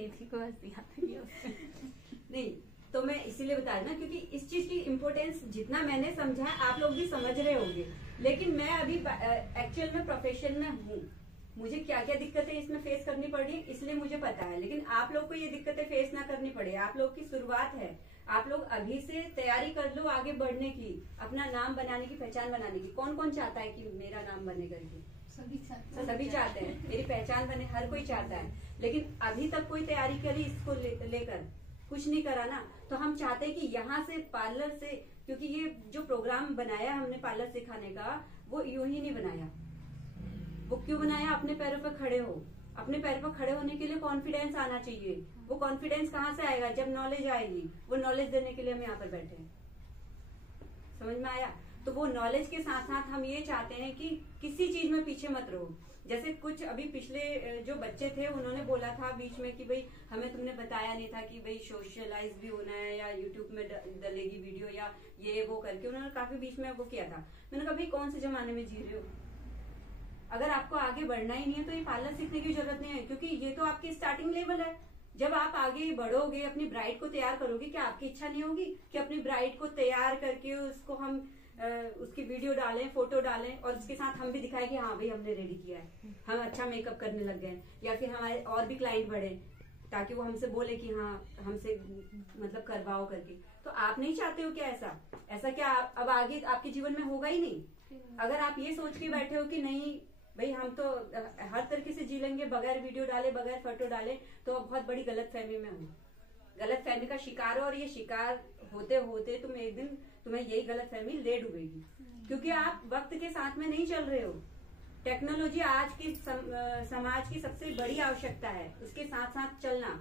दीदी को हंसी आती है उसमें। नहीं तो मैं इसीलिए बता रही ना, क्योंकि इस चीज की इम्पोर्टेंस जितना मैंने समझा है आप लोग भी समझ रहे होंगे, लेकिन मैं अभी एक्चुअल में प्रोफेशन में हूँ, मुझे क्या क्या दिक्कतें इसमें फेस करनी पड़ी इसलिए मुझे पता है, लेकिन आप लोग को ये दिक्कतें फेस ना करनी पड़े। आप लोग की शुरुआत है, आप लोग अभी से तैयारी कर लो आगे बढ़ने की, अपना नाम बनाने की, पहचान बनाने की। कौन कौन चाहता है कि मेरा नाम बने करके? सभी चाहते हैं मेरी पहचान बने, हर कोई चाहता है, लेकिन अभी तक कोई तैयारी करी इसको लेकर कुछ नहीं करा ना। तो हम चाहते हैं कि यहाँ से पार्लर से, क्योंकि ये जो प्रोग्राम बनाया हमने पार्लर सिखाने का, वो यूं ही नहीं बनाया। वो क्यों बनाया? अपने पैरों पर खड़े हो। अपने पैरों पर खड़े होने के लिए कॉन्फिडेंस आना चाहिए। वो कॉन्फिडेंस कहाँ से आएगा? जब नॉलेज आएगी। वो नॉलेज देने के लिए हम यहाँ पर बैठे हैं। समझ में आया? तो वो नॉलेज के साथ साथ हम ये चाहते हैं कि किसी चीज में पीछे मत रहो। जैसे कुछ अभी पिछले जो बच्चे थे उन्होंने बोला था बीच में कि भाई हमें तुमने बताया नहीं था कि भाई सोशलाइज भी होना है या यूट्यूब में डलेगी वीडियो या ये वो करके, उन्होंने काफी बीच में वो किया था। मैंने कहा भाई कौन से जमाने में जी रहे हो? अगर आपको आगे बढ़ना ही नहीं है तो ये पार्लर सीखने की जरूरत नहीं है, क्योंकि ये तो आपकी स्टार्टिंग लेवल है। जब आप आगे बढ़ोगे, अपनी ब्राइड को तैयार करोगे, क्या आपकी इच्छा नहीं होगी कि अपनी ब्राइड को तैयार करके उसको हम उसकी वीडियो डालें, फोटो डालें और उसके साथ हम भी दिखाएं कि हाँ भाई हमने रेडी किया है, हम अच्छा मेकअप करने लग गए, या फिर हमारे और भी क्लाइंट बढ़े ताकि वो हमसे बोले कि हाँ हमसे मतलब करवाओ करके। तो आप नहीं चाहते हो क्या ऐसा क्या अब आगे आपके जीवन में होगा ही नहीं? अगर आप ये सोच के बैठे हो कि नहीं भाई हम तो हर तरीके से जी लेंगे बगैर वीडियो डाले, बगैर फोटो डाले, तो बहुत बड़ी गलतफहमी में हूँ। गलतफहमी का शिकार हो, और ये शिकार होते होते तुम एक दिन तुम्हें यही गलतफहमी ले डूबेगी, क्योंकि आप वक्त के साथ में नहीं चल रहे हो। टेक्नोलॉजी आज की समाज की सबसे बड़ी आवश्यकता है, उसके साथ साथ चलना,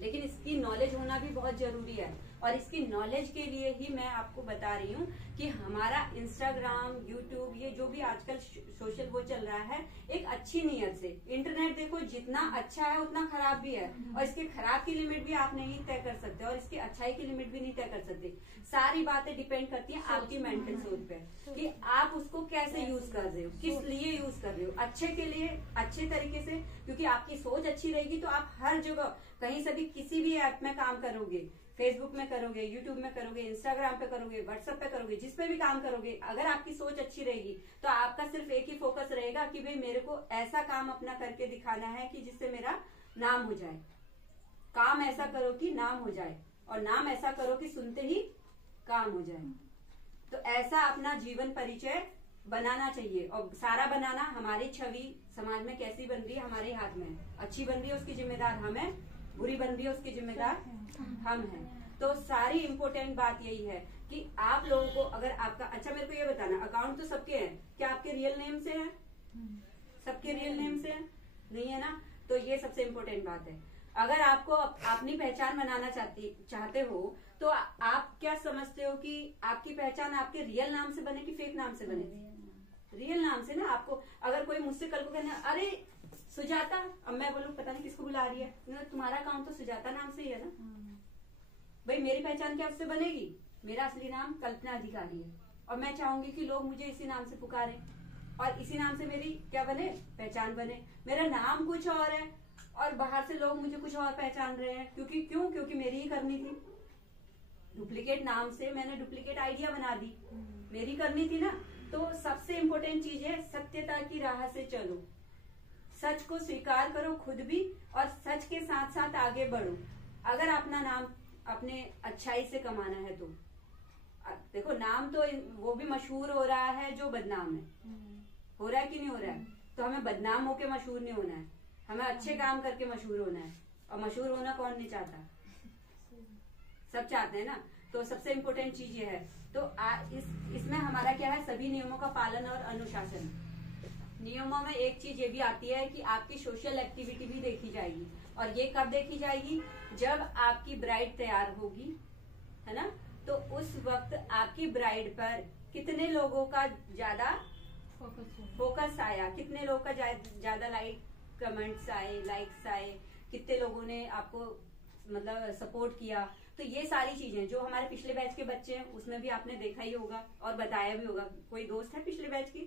लेकिन इसकी नॉलेज होना भी बहुत जरूरी है। और इसकी नॉलेज के लिए ही मैं आपको बता रही हूँ कि हमारा इंस्टाग्राम, यूट्यूब, ये जो भी आजकल सोशल वो चल रहा है, एक अच्छी नीयत से। इंटरनेट देखो जितना अच्छा है उतना खराब भी है, और इसके खराब की लिमिट भी आप नहीं तय कर सकते और इसकी अच्छाई की लिमिट भी नहीं तय कर सकते। सारी बातें डिपेंड करती हैं आपकी मेंटल सोच पे कि आप उसको कैसे यूज कर रहे हो, किस लिए यूज कर रहे हो। अच्छे के लिए, अच्छे तरीके से, क्योंकि आपकी सोच अच्छी रहेगी तो आप हर जगह कहीं से भी किसी भी ऐप में काम करोगे, फेसबुक में करोगे, यूट्यूब में करोगे, इंस्टाग्राम पे करोगे, व्हाट्सएप पे करोगे, जिस पे भी काम करोगे, अगर आपकी सोच अच्छी रहेगी तो आपका सिर्फ एक ही फोकस रहेगा कि भाई मेरे को ऐसा काम अपना करके दिखाना है कि जिससे मेरा नाम हो जाए। काम ऐसा करो कि नाम हो जाए, और नाम ऐसा करो कि सुनते ही काम हो जाए। तो ऐसा अपना जीवन परिचय बनाना चाहिए, और सारा बनाना हमारी छवि समाज में कैसी बन रही है हमारे हाथ में। अच्छी बन रही है उसकी जिम्मेदार हम है, बुरी बन रही है उसकी जिम्मेदार हम हैं। तो सारी इम्पोर्टेंट बात यही है कि आप लोगों को अगर आपका, अच्छा मेरे को ये बताना, अकाउंट तो सबके हैं, क्या आपके रियल नेम से है? सबके रियल नेम से है? नहीं है ना? तो ये सबसे इम्पोर्टेंट बात है। अगर आपको अपनी पहचान बनाना चाहते हो तो आप क्या समझते हो कि आपकी पहचान आपके रियल नाम से बने कि फेक नाम से बने? रियल नाम से ना। आपको अगर कोई मुझसे कल को कहना अरे सुजाता, अब मैं बोलूं पता नहीं किसको बुला रही है, तुम्हारा अकाउंट तो सुजाता नाम से ही है ना, भाई मेरी पहचान क्या उससे बनेगी? मेरा असली नाम कल्पना अधिकारी है, और मैं चाहूंगी कि लोग मुझे इसी नाम से पुकारें और इसी नाम से मेरी क्या बने, पहचान बने। मेरा नाम कुछ और है और बाहर से लोग मुझे कुछ और पहचान रहे हैं, क्योंकि मेरी ही करनी थी। डुप्लीकेट नाम से मैंने डुप्लीकेट आइडिया बना दी, मेरी करनी थी ना। तो सबसे इम्पोर्टेंट चीज है सत्यता की राह से चलो, सच को स्वीकार करो खुद भी, और सच के साथ साथ आगे बढ़ो। अगर अपना नाम अपने अच्छाई से कमाना है तो देखो, नाम तो वो भी मशहूर हो रहा है जो बदनाम है, हो रहा है कि नहीं हो रहा है? तो हमें बदनाम होके मशहूर नहीं होना है, हमें अच्छे काम करके मशहूर होना है। और मशहूर होना कौन नहीं चाहता? सब चाहते हैं ना। तो सबसे इम्पोर्टेंट चीज ये है। तो इसमें हमारा क्या है, सभी नियमों का पालन और अनुशासन। नियमों में एक चीज ये भी आती है कि आपकी सोशल एक्टिविटी भी देखी जाएगी, और ये कब देखी जाएगी? जब आपकी ब्राइड तैयार होगी, है ना, तो उस वक्त आपकी ब्राइड पर कितने लोगों का ज्यादा फोकस आया, कितने लोगों का ज्यादा कमेंट्स आए, लाइक्स आए, कितने लोगों ने आपको मतलब सपोर्ट किया। तो ये सारी चीजें जो हमारे पिछले बैच के बच्चे हैं उसमें भी आपने देखा ही होगा और बताया भी होगा। कोई दोस्त है पिछले बैच की?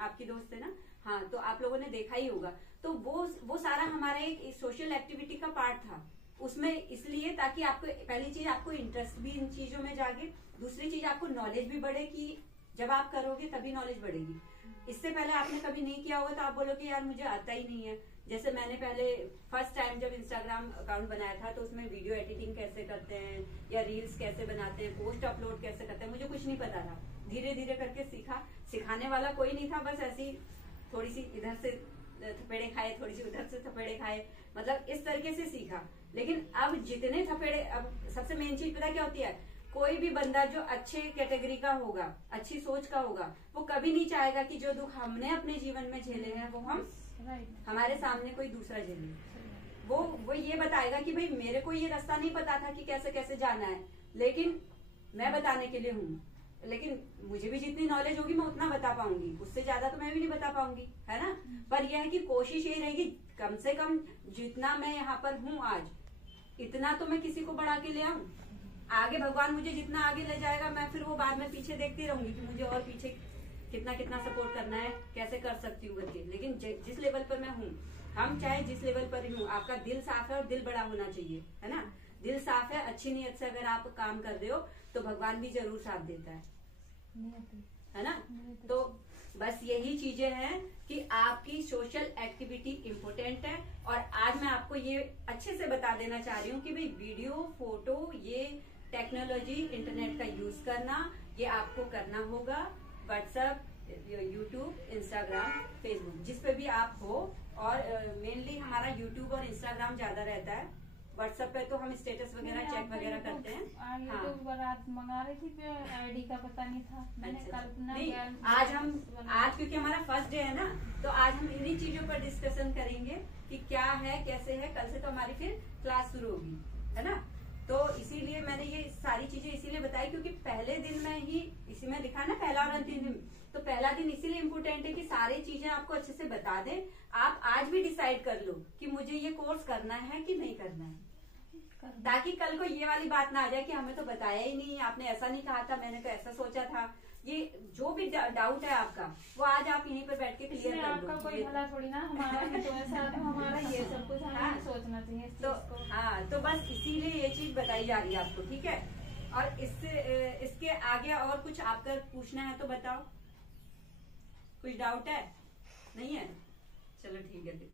आपकी दोस्त है ना? हाँ, तो आप लोगों ने देखा ही होगा। तो वो सारा हमारा एक सोशल एक्टिविटी का पार्ट था उसमें, इसलिए ताकि आपको पहली चीज आपको इंटरेस्ट भी इन चीजों में जागे, दूसरी चीज आपको नॉलेज भी बढ़े कि जब आप करोगे तभी नॉलेज बढ़ेगी। इससे पहले आपने कभी नहीं किया होगा तो आप बोलोगे यार मुझे आता ही नहीं है। जैसे मैंने पहले फर्स्ट टाइम जब इंस्टाग्राम अकाउंट बनाया था तो उसमें वीडियो एडिटिंग कैसे करते हैं या रील्स कैसे बनाते हैं, पोस्ट अपलोड कैसे करते हैं, मुझे कुछ नहीं पता था। धीरे धीरे करके सीखा, सिखाने वाला कोई नहीं था, बस ऐसी थोड़ी सी इधर से थपेड़े खाए, थोड़ी सी उधर से थपेड़े खाए, मतलब इस तरीके से सीखा। लेकिन अब जितने थपेड़े, अब सबसे मेन चीज पता क्या होती है, कोई भी बंदा जो अच्छे कैटेगरी का होगा, अच्छी सोच का होगा, वो कभी नहीं चाहेगा कि जो दुख हमने अपने जीवन में झेले हैं वो हम हमारे सामने कोई दूसरा झेले। वो ये बताएगा कि भाई मेरे को ये रास्ता नहीं पता था कि कैसे कैसे जाना है, लेकिन मैं बताने के लिए हूँ। लेकिन मुझे भी जितनी नॉलेज होगी मैं उतना बता पाऊंगी, उससे ज्यादा तो मैं भी नहीं बता पाऊंगी, है ना। पर यह है कि कोशिश यही रहेगी कम से कम जितना मैं यहाँ पर हूँ आज, इतना तो मैं किसी को बढ़ा के ले आऊं। आगे भगवान मुझे जितना आगे ले जाएगा मैं फिर वो बाद में पीछे देखती रहूंगी कि मुझे और पीछे कितना कितना सपोर्ट करना है, कैसे कर सकती हूँ करके। लेकिन जिस लेवल पर मैं हूँ, हम चाहे जिस लेवल पर हूँ, आपका दिल साफ है और दिल बड़ा होना चाहिए, है ना। दिल साफ है, अच्छी नीयत से अगर आप काम कर रहे हो तो भगवान भी जरूर साथ देता है ना। तो बस यही चीजें हैं कि आपकी सोशल एक्टिविटी इम्पोर्टेंट है। और आज मैं आपको ये अच्छे से बता देना चाह रही हूँ कि भाई वीडियो, फोटो, ये टेक्नोलॉजी, इंटरनेट का यूज करना, ये आपको करना होगा। व्हाट्सएप, यूट्यूब, इंस्टाग्राम, फेसबुक, जिस पे भी आप हो। और मेनली हमारा यूट्यूब और इंस्टाग्राम ज्यादा रहता है। व्हाट्सएप पे तो हम स्टेटस वगैरह चेक वगैरह करते हैं। यूट्यूब पर रात मंगा रही थी, आईडी का पता नहीं था, मैंने कल्पना नहीं, आज क्योंकि हमारा फर्स्ट डे है ना, तो आज हम इन्हीं चीजों पर डिस्कशन करेंगे कि क्या है, कैसे है। कल से तो हमारी फिर क्लास शुरू होगी, है ना। तो इसीलिए मैंने ये सारी चीजें इसीलिए बताई क्योंकि पहले दिन में ही इसी में लिखा है ना, पहला और अंतिम दिन। तो पहला दिन इसीलिए इम्पोर्टेंट है कि सारी चीजें आपको अच्छे से बता दें। आप आज भी डिसाइड कर लो कि मुझे ये कोर्स करना है कि नहीं करना है, ताकि कल को ये वाली बात ना आ जाए कि हमें तो बताया ही नहीं, आपने ऐसा नहीं कहा था, मैंने तो ऐसा सोचा था। ये जो भी डाउट है आपका, वो आज आप यहीं पर बैठ के क्लियर कर लो। आपका कोई भला थोड़ी ना, हमारा भी तो ऐसा है, हमारा ये सब कुछ हमें सोचना चाहिए इस चीज को। हाँ, तो बस इसीलिए ये चीज बताई जा रही है आपको, ठीक है। और इसके आगे और कुछ आपका पूछना है तो बताओ। कुछ डाउट है? नहीं है? चलो ठीक है फिर।